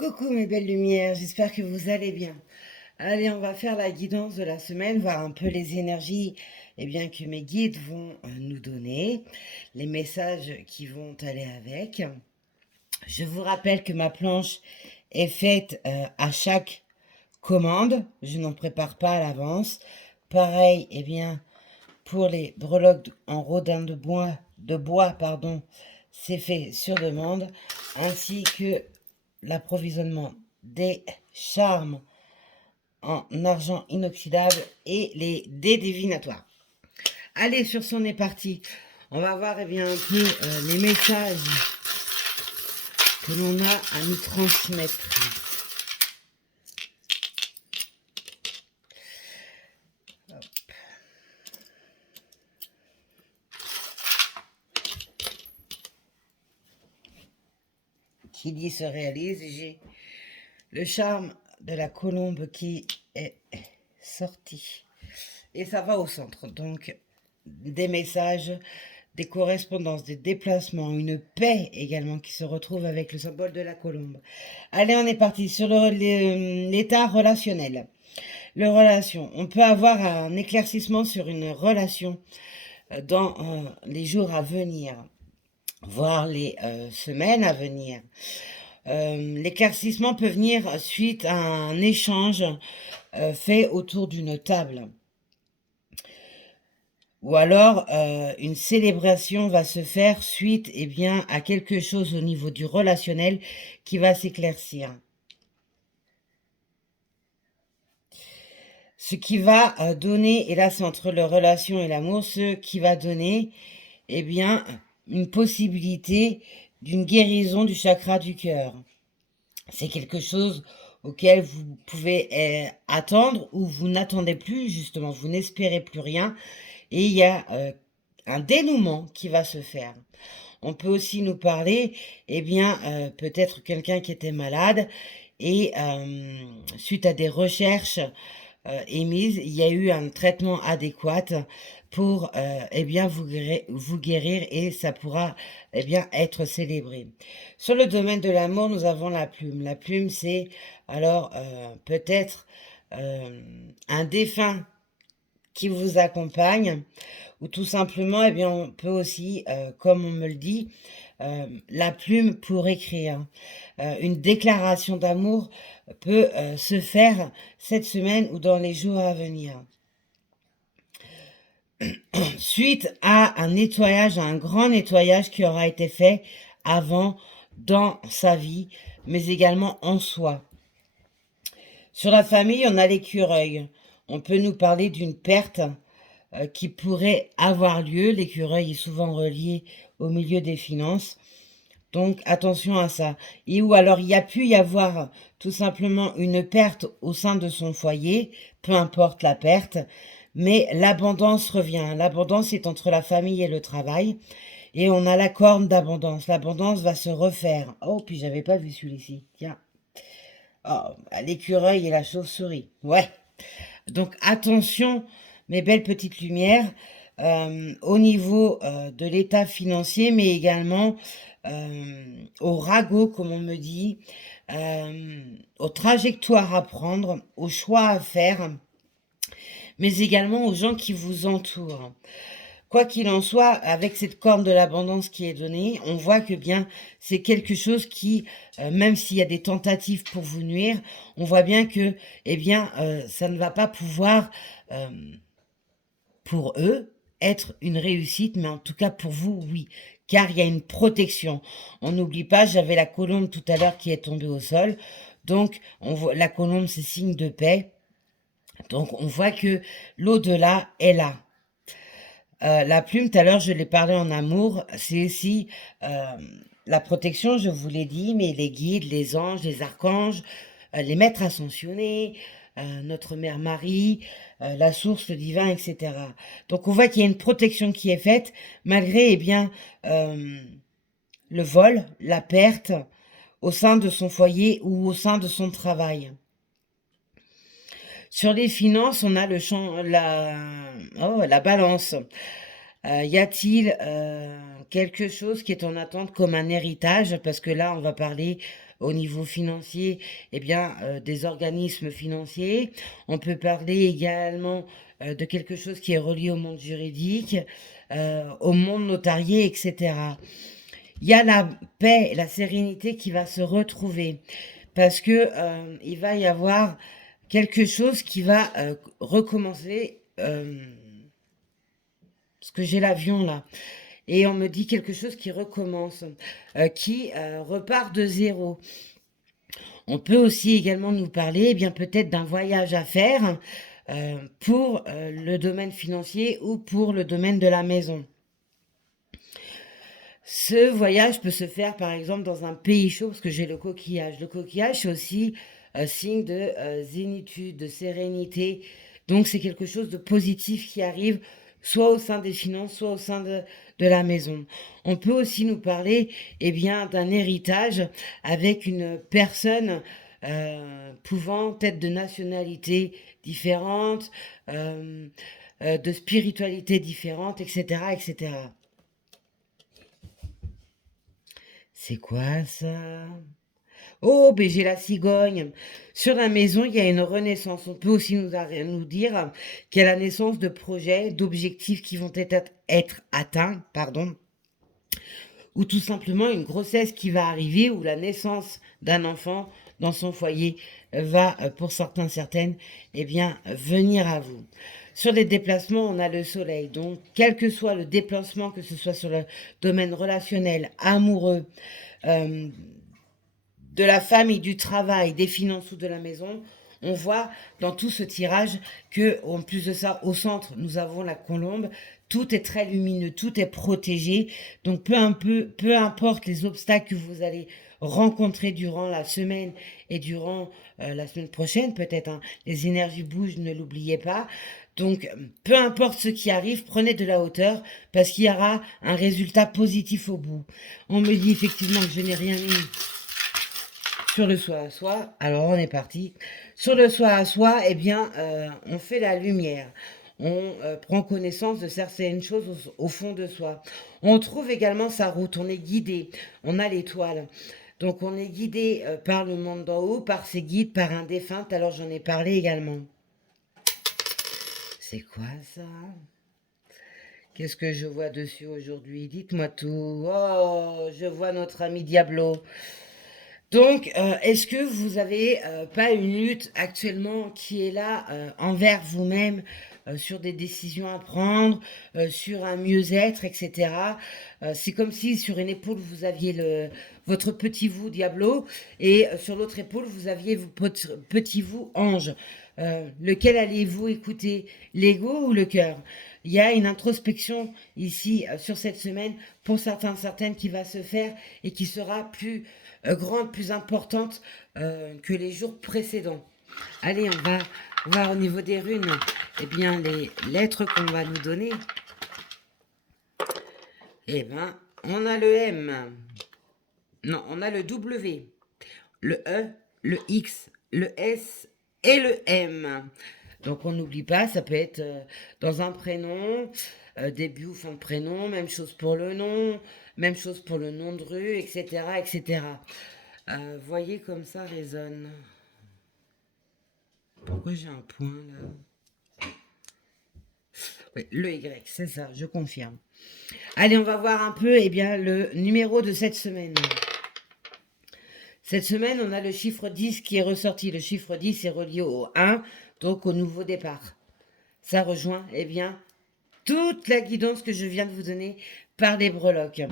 Coucou mes belles lumières, j'espère que vous allez bien. Allez, on va faire la guidance de la semaine, voir un peu les énergies que mes guides vont nous donner, les messages qui vont aller avec. Je vous rappelle que ma planche est faite à chaque commande, je n'en prépare pas à l'avance. Pareil, pour les breloques en rodin de bois, pardon, c'est fait sur demande, ainsi que l'approvisionnement des charmes en argent inoxydable et les dés divinatoires. Allez, sur ce, on est parti. On va voir un peu les messages que l'on a à nous transmettre. Hop. Qui dit se réalise, j'ai le charme de la colombe qui est sorti. Et ça va au centre. Donc, des messages, des correspondances, des déplacements, une paix également qui se retrouve avec le symbole de la colombe. Allez, on est parti sur l'état relationnel. Le relation. On peut avoir un éclaircissement sur une relation dans les jours à venir, voire les semaines à venir. L'éclaircissement peut venir suite à un échange fait autour d'une table. Ou alors, une célébration va se faire suite à quelque chose au niveau du relationnel qui va s'éclaircir. Ce qui va donner, et là c'est entre la relation et l'amour, ce qui va donner une possibilité d'une guérison du chakra du cœur. C'est quelque chose auquel vous pouvez attendre ou vous n'attendez plus, justement, vous n'espérez plus rien. Et il y a un dénouement qui va se faire. On peut aussi nous parler, peut-être quelqu'un qui était malade et suite à des recherches émises, il y a eu un traitement adéquat pour vous guérir et ça pourra être célébré. Sur le domaine de l'amour, nous avons la plume. La plume, c'est alors peut-être un défunt qui vous accompagne, ou tout simplement, on peut aussi, comme on me le dit, la plume pour écrire. Une déclaration d'amour peut se faire cette semaine ou dans les jours à venir. Suite à un nettoyage, à un grand nettoyage qui aura été fait avant dans sa vie, mais également en soi. Sur la famille, on a l'écureuil. On peut nous parler d'une perte qui pourrait avoir lieu. L'écureuil est souvent relié au milieu des finances. Donc attention à ça. Et ou alors il y a pu y avoir tout simplement une perte au sein de son foyer, peu importe la perte, mais l'abondance revient. L'abondance est entre la famille et le travail. Et on a la corne d'abondance. L'abondance va se refaire. Oh, puis j'avais pas vu celui-ci. Tiens. Oh, l'écureuil et la chauve-souris. Ouais. Donc attention, mes belles petites lumières, au niveau de l'état financier, mais également au ragot, comme on me dit, aux trajectoires à prendre, aux choix à faire, mais également aux gens qui vous entourent. Quoi qu'il en soit, avec cette corne de l'abondance qui est donnée, on voit que bien c'est quelque chose qui, même s'il y a des tentatives pour vous nuire, on voit bien que ça ne va pas pouvoir, euh, pour eux, être une réussite, mais en tout cas pour vous, oui, car il y a une protection. On n'oublie pas, j'avais la colombe tout à l'heure qui est tombée au sol, donc on voit, la colombe c'est signe de paix, donc on voit que l'au-delà est là. La plume, tout à l'heure, je l'ai parlé en amour, c'est aussi la protection, je vous l'ai dit, mais les guides, les anges, les archanges, les maîtres ascensionnés, notre mère Marie, la source, le divin, etc. Donc on voit qu'il y a une protection qui est faite, malgré le vol, la perte, au sein de son foyer ou au sein de son travail. Sur les finances, on a la balance. Y a-t-il quelque chose qui est en attente comme un héritage? Parce que là, on va parler au niveau financier, eh bien, des organismes financiers. On peut parler également de quelque chose qui est relié au monde juridique, au monde notarié, etc. Il y a la paix, la sérénité qui va se retrouver parce que il va y avoir quelque chose qui va recommencer. Parce que j'ai l'avion là. Et on me dit quelque chose qui recommence, qui repart de zéro. On peut aussi également nous parler, eh bien peut-être d'un voyage à faire pour le domaine financier ou pour le domaine de la maison. Ce voyage peut se faire par exemple dans un pays chaud, parce que j'ai le coquillage. Le coquillage, c'est aussi signe de zénitude, de sérénité. Donc c'est quelque chose de positif qui arrive, soit au sein des finances, soit au sein de la maison. On peut aussi nous parler eh bien, d'un héritage avec une personne pouvant être de nationalité différente, de spiritualité différente, etc., etc. C'est quoi ça? Oh, ben j'ai la cigogne. Sur la maison, il y a une renaissance. On peut aussi nous dire qu'il y a la naissance de projets, d'objectifs qui vont être atteints, pardon, ou tout simplement une grossesse qui va arriver, ou la naissance d'un enfant dans son foyer va, pour certains, certaines, eh bien, venir à vous. Sur les déplacements, on a le soleil. Donc, quel que soit le déplacement, que ce soit sur le domaine relationnel, amoureux, euh, de la famille, du travail, des finances ou de la maison, on voit dans tout ce tirage que, en plus de ça, au centre, nous avons la colombe. Tout est très lumineux, tout est protégé. Donc, peu importe les obstacles que vous allez rencontrer durant la semaine et durant la semaine prochaine, peut-être, hein, les énergies bougent, ne l'oubliez pas. Donc, peu importe ce qui arrive, prenez de la hauteur parce qu'il y aura un résultat positif au bout. On me dit effectivement que je n'ai rien mis sur le soi à soi. Alors on est parti. Sur le soi à soi, eh bien, on fait la lumière. On prend connaissance de certaines choses au fond de soi. On trouve également sa route. On est guidé. On a l'étoile. Donc on est guidé par le monde d'en haut, par ses guides, par un défunt. Alors j'en ai parlé également. C'est quoi ça? Qu'est-ce que je vois dessus aujourd'hui? Dites-moi tout. Oh, je vois notre ami Diablo. Donc, est-ce que vous avez pas une lutte actuellement qui est là envers vous-même sur des décisions à prendre, sur un mieux-être, etc. C'est comme si sur une épaule vous aviez votre petit vous Diablo et sur l'autre épaule vous aviez votre petit vous ange. Lequel allez-vous écouter, l'ego ou le cœur? Il y a une introspection ici sur cette semaine pour certains, certaines qui va se faire et qui sera plus grande, plus importante que les jours précédents. Allez, on va voir au niveau des runes, eh bien, les lettres qu'on va nous donner. Eh bien, on a le M. Non, on a le W, le E, le X, le S et le M. Donc on n'oublie pas, ça peut être dans un prénom, début ou fin de prénom, même chose pour le nom, même chose pour le nom de rue, etc. etc. Voyez comme ça résonne. Pourquoi j'ai un point là? Oui, le Y, c'est ça, je confirme. Allez, on va voir un peu eh bien, le numéro de cette semaine. Cette semaine, on a le chiffre 10 qui est ressorti. Le chiffre 10 est relié au 1, donc au nouveau départ. Ça rejoint eh bien, toute la guidance que je viens de vous donner par les breloques.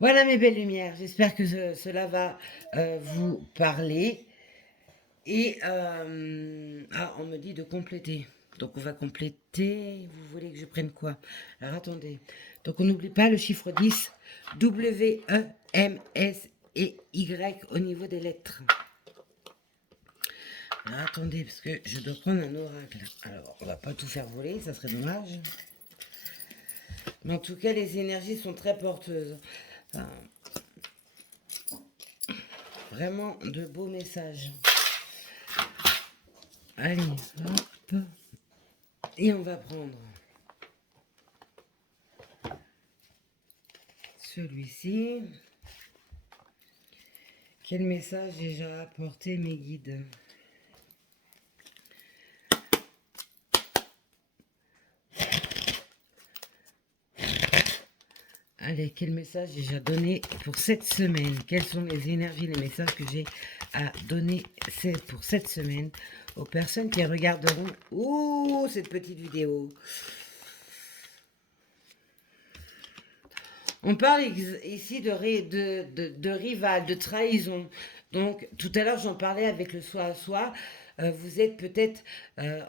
Voilà mes belles lumières. J'espère que cela va vous parler. Et on me dit de compléter. Donc on va compléter. Vous voulez que je prenne quoi? Alors attendez. Donc on n'oublie pas le chiffre 10. W, E, M, S et Y au niveau des lettres. Alors attendez, parce que je dois prendre un oracle. Alors on va pas tout faire voler, ça serait dommage. Mais en tout cas, les énergies sont très porteuses. Enfin, vraiment de beaux messages. Allez, hop. Et on va prendre celui-ci, Quel message déjà apporté mes guides? Allez, quel message j'ai donné pour cette semaine? Quelles sont les énergies, les messages que j'ai à donner pour cette semaine aux personnes qui regarderont cette petite vidéo? On parle ici de rival, de trahison. Donc, tout à l'heure, j'en parlais avec le soi à soi. Vous êtes peut-être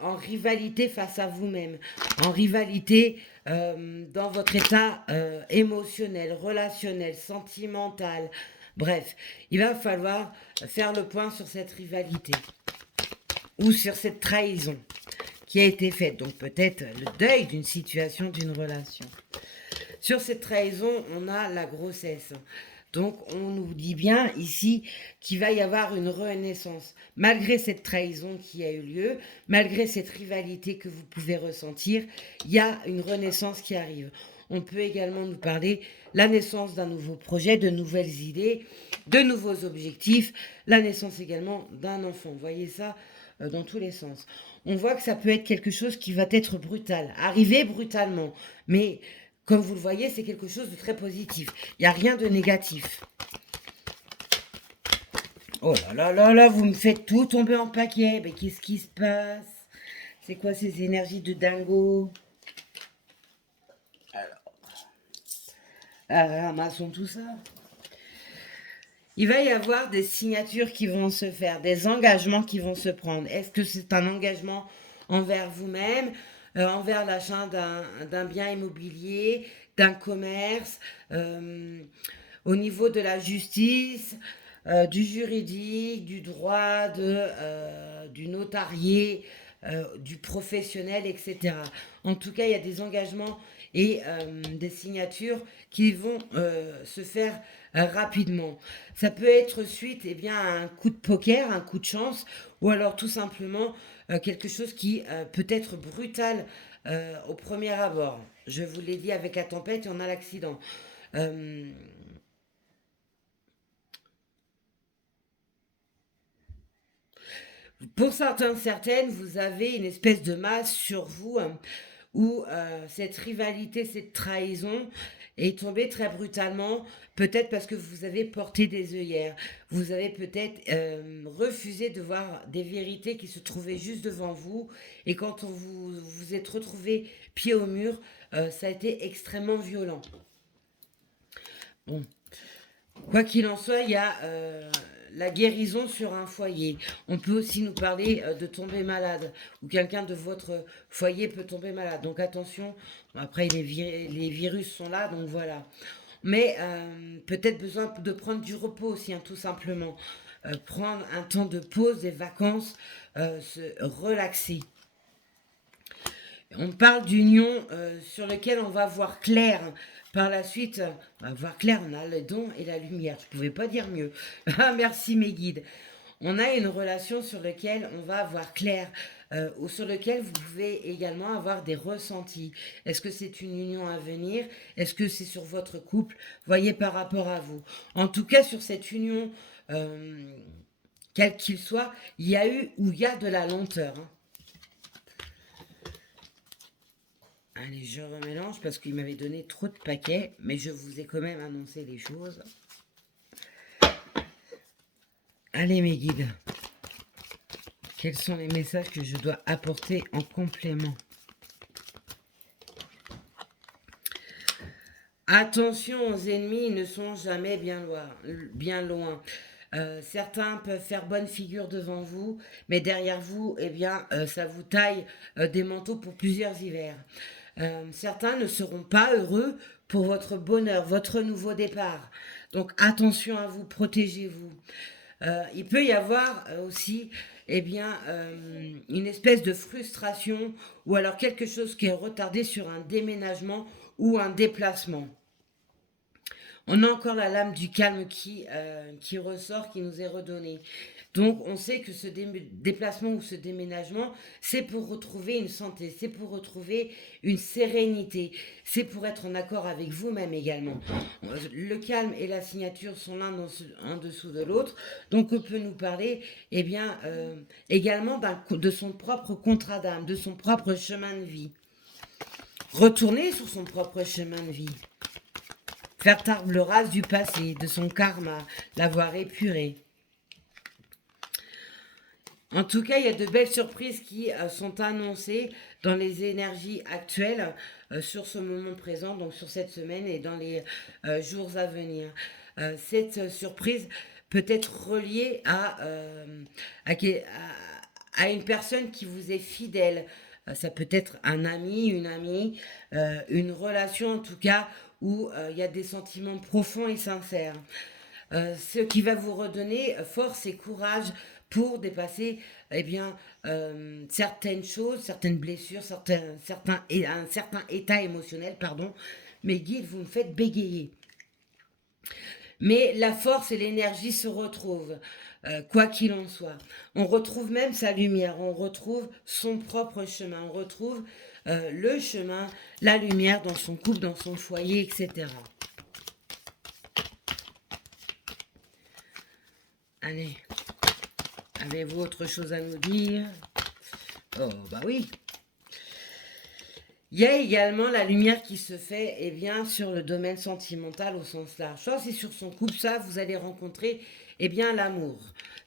en rivalité face à vous-même, en rivalité dans votre état émotionnel, relationnel, sentimental. Bref, il va falloir faire le point sur cette rivalité ou sur cette trahison qui a été faite. Donc peut-être le deuil d'une situation, d'une relation. Sur cette trahison, on a la grossesse. Donc on nous dit bien ici qu'il va y avoir une renaissance. Malgré cette trahison qui a eu lieu, malgré cette rivalité que vous pouvez ressentir, il y a une renaissance qui arrive. On peut également nous parler la naissance d'un nouveau projet, de nouvelles idées, de nouveaux objectifs, la naissance également d'un enfant. Vous voyez ça dans tous les sens. On voit que ça peut être quelque chose qui va être brutal, arriver brutalement, mais comme vous le voyez, c'est quelque chose de très positif. Il n'y a rien de négatif. Oh là là là là, vous me faites tout tomber en paquet. Mais qu'est-ce qui se passe? C'est quoi ces énergies de dingo? Alors, ramassons tout ça. Il va y avoir des signatures qui vont se faire, des engagements qui vont se prendre. Est-ce que c'est un engagement envers vous-même, envers l'achat d'un bien immobilier, d'un commerce, au niveau de la justice, du juridique, du droit, du notarié, du professionnel, etc. En tout cas, il y a des engagements et des signatures qui vont se faire rapidement. Ça peut être suite à un coup de poker, un coup de chance, ou alors tout simplement quelque chose qui peut être brutal au premier abord. Je vous l'ai dit, avec la tempête, on a l'accident. Pour certains, certaines, vous avez une espèce de masse sur vous où cette rivalité, cette trahison est tombée très brutalement, peut-être parce que vous avez porté des œillères, vous avez peut-être refusé de voir des vérités qui se trouvaient juste devant vous, et quand vous vous êtes retrouvé pied au mur, ça a été extrêmement violent. Bon, quoi qu'il en soit, il y a la guérison sur un foyer. On peut aussi nous parler de tomber malade, ou quelqu'un de votre foyer peut tomber malade. Donc attention, après les virus sont là, donc voilà. Mais peut-être besoin de prendre du repos aussi, hein, tout simplement. Prendre un temps de pause, des vacances, se relaxer. On parle d'union sur lequel on va voir clair. Par la suite, on va voir clair, on a le don et la lumière. Je ne pouvais pas dire mieux. Merci mes guides. On a une relation sur laquelle on va voir clair, ou sur lequel vous pouvez également avoir des ressentis. Est-ce que c'est une union à venir? Est-ce que c'est sur votre couple? Voyez par rapport à vous. En tout cas, sur cette union, quel qu'il soit, il y a eu ou il y a de la lenteur. Hein. Allez, je remélange parce qu'il m'avait donné trop de paquets, mais je vous ai quand même annoncé les choses. Allez mes guides, quels sont les messages que je dois apporter en complément? Attention aux ennemis, ils ne sont jamais bien loin. Certains peuvent faire bonne figure devant vous, mais derrière vous, ça vous taille des manteaux pour plusieurs hivers. Certains ne seront pas heureux pour votre bonheur, votre nouveau départ. Donc attention à vous, protégez-vous. Il peut y avoir aussi une espèce de frustration ou alors quelque chose qui est retardé sur un déménagement ou un déplacement. On a encore la lame du calme qui ressort, qui nous est redonnée. Donc on sait que ce déplacement ou ce déménagement, c'est pour retrouver une santé, c'est pour retrouver une sérénité, c'est pour être en accord avec vous-même également. Le calme et la signature sont l'un en dessous de l'autre, donc on peut nous parler eh bien, également de son propre contrat d'âme, de son propre chemin de vie. Retourner sur son propre chemin de vie. Faire table rase du passé, de son karma, l'avoir épuré. En tout cas, il y a de belles surprises qui sont annoncées dans les énergies actuelles sur ce moment présent, donc sur cette semaine et dans les jours à venir. Cette surprise peut être reliée à une personne qui vous est fidèle. Ça peut être un ami, une amie, une relation en tout cas où il y a des sentiments profonds et sincères. Ce qui va vous redonner force et courage pour dépasser eh bien, certaines choses, certaines blessures, un certain état émotionnel, pardon. Mes guides, vous me faites bégayer. Mais la force et l'énergie se retrouvent, quoi qu'il en soit. On retrouve même sa lumière, on retrouve son propre chemin, on retrouve le chemin, la lumière dans son couple, dans son foyer, etc. Allez, avez-vous autre chose à nous dire? Oh, bah oui. Il y a également la lumière qui se fait eh bien, sur le domaine sentimental au sens large. Soit c'est sur son couple, ça, vous allez rencontrer eh bien, l'amour.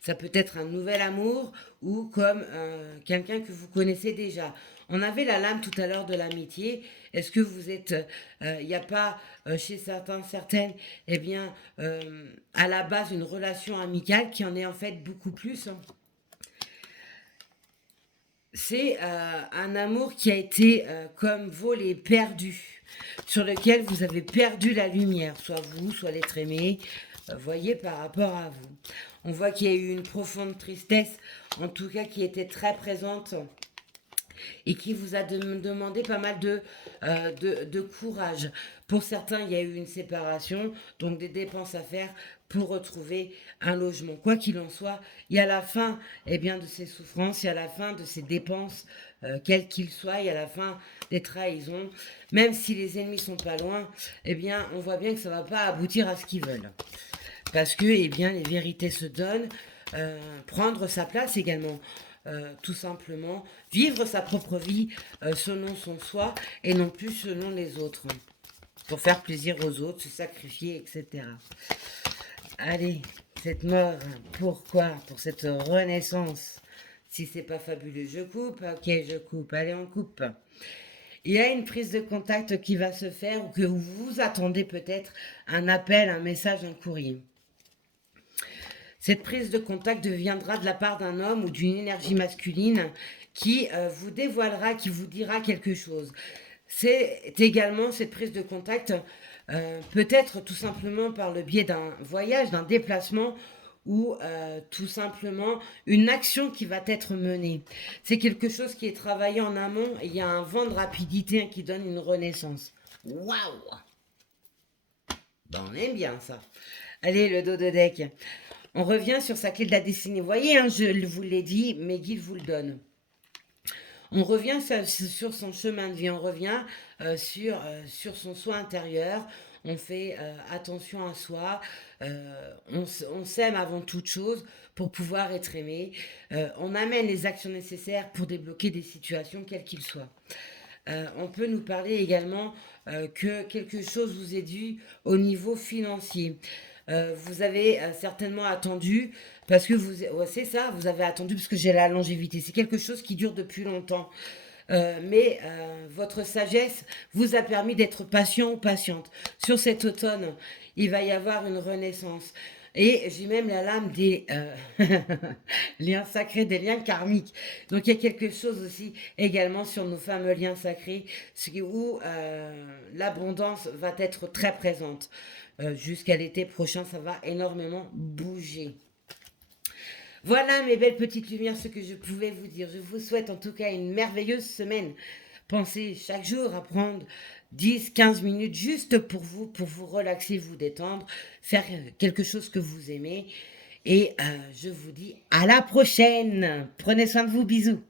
Ça peut être un nouvel amour ou comme quelqu'un que vous connaissez déjà. On avait la lame tout à l'heure de l'amitié. Est-ce que vous êtes... Il n'y a pas chez certains, certaines, eh bien, à la base, une relation amicale qui en est en fait beaucoup plus, hein. C'est un amour qui a été comme volé, perdu, sur lequel vous avez perdu la lumière, soit vous, soit l'être aimé, voyez, par rapport à vous. On voit qu'il y a eu une profonde tristesse, en tout cas qui était très présente et qui vous a demandé pas mal de courage. Pour certains, il y a eu une séparation, donc des dépenses à faire pour retrouver un logement. Quoi qu'il en soit, il y a la fin eh bien, de ces souffrances, il y a la fin de ces dépenses, quels qu'ils soient, il y a la fin des trahisons. Même si les ennemis sont pas loin, eh bien, on voit bien que ça ne va pas aboutir à ce qu'ils veulent. Parce que eh bien, les vérités se donnent, prendre sa place également. Tout simplement, vivre sa propre vie selon son soi et non plus selon les autres. Pour faire plaisir aux autres, se sacrifier, etc. Allez, cette mort, pourquoi? Pour cette renaissance. Si c'est pas fabuleux, je coupe. Ok, je coupe. Allez, on coupe. Il y a une prise de contact qui va se faire ou que vous attendez peut-être un appel, un message, un courrier. Cette prise de contact deviendra de la part d'un homme ou d'une énergie masculine qui vous dévoilera, qui vous dira quelque chose. C'est également cette prise de contact, peut-être tout simplement par le biais d'un voyage, d'un déplacement ou tout simplement une action qui va être menée. C'est quelque chose qui est travaillé en amont et il y a un vent de rapidité qui donne une renaissance. Waouh! Ben, on aime bien ça. Allez, le dos de deck. On revient sur sa clé de la destinée. Vous voyez, hein, je vous l'ai dit, mes guides vous le donnent. On revient sur son chemin de vie, on revient sur son soi intérieur, on fait attention à soi, on s'aime avant toute chose pour pouvoir être aimé, on amène les actions nécessaires pour débloquer des situations quelles qu'ils soient. On peut nous parler également que quelque chose vous est dû au niveau financier. Vous avez certainement attendu parce que c'est ça, vous avez attendu parce que j'ai la longévité. C'est quelque chose qui dure depuis longtemps. Mais votre sagesse vous a permis d'être patient ou patiente. Sur cet automne, il va y avoir une renaissance. Et j'ai même la lame des liens sacrés, des liens karmiques. Donc il y a quelque chose aussi également sur nos fameux liens sacrés où l'abondance va être très présente. Jusqu'à l'été prochain, ça va énormément bouger. Voilà mes belles petites lumières, ce que je pouvais vous dire. Je vous souhaite en tout cas une merveilleuse semaine. Pensez chaque jour à prendre 10, 15 minutes juste pour vous relaxer, vous détendre, faire quelque chose que vous aimez. Et je vous dis à la prochaine. Prenez soin de vous, bisous.